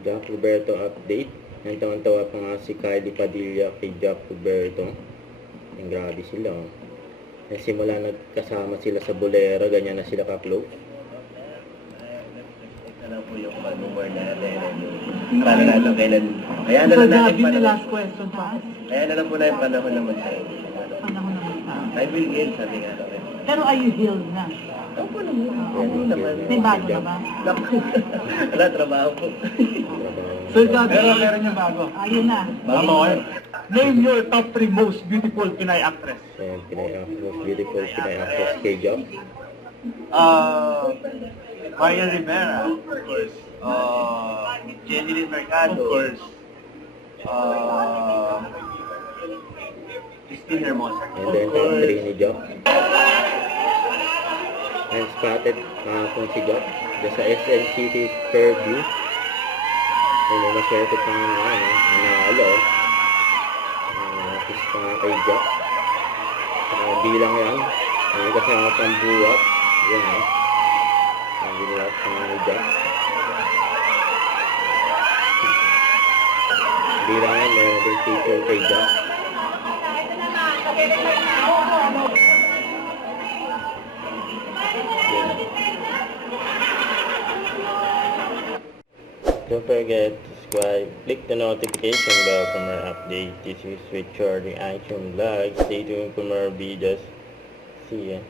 Jack Roberto update. Nang pa nga si Kylie Padilla kay Jack Roberto. Ang grabe sila. Simula nagkasama sila sa Bolera, ganyan na sila ka-close. Ano po yung pag-move natin? Para na lang kailan. Kaya na lang natin panahon. Last question pa. Kaya na lang po na yung panahon naman tayo. Panahon naman pa. I will get, sabi nga lang. Pero are you healed na? Opo naman. Opo naman. May bago na ba? Wala, trabaho po. Sir Gabi, Meron yung bago. ayun na. Tama ko eh. Name your top 3 most beautiful Pinay actress. Most beautiful Pinay actress kay Jack. Maria Rivera. Of course. Jenny Mercado. Of course. Christine Hermosa. And then top 3 ni Jack. And spotted kahapon si Jack. Diyan sa SM City Fairview. Ay, may maswerte pa nga nanalo. Kiss pa nga kay Jack. Bilang yan. May kasama pang buwat. Yan ha. Ang binuwat pa nga ni Jack. Bilang yan, meron din picture kay Jack. Don't forget to subscribe, click the notification bell for more updates. This is Richard, the iTunes Vlog. Stay tuned for more videos. See ya.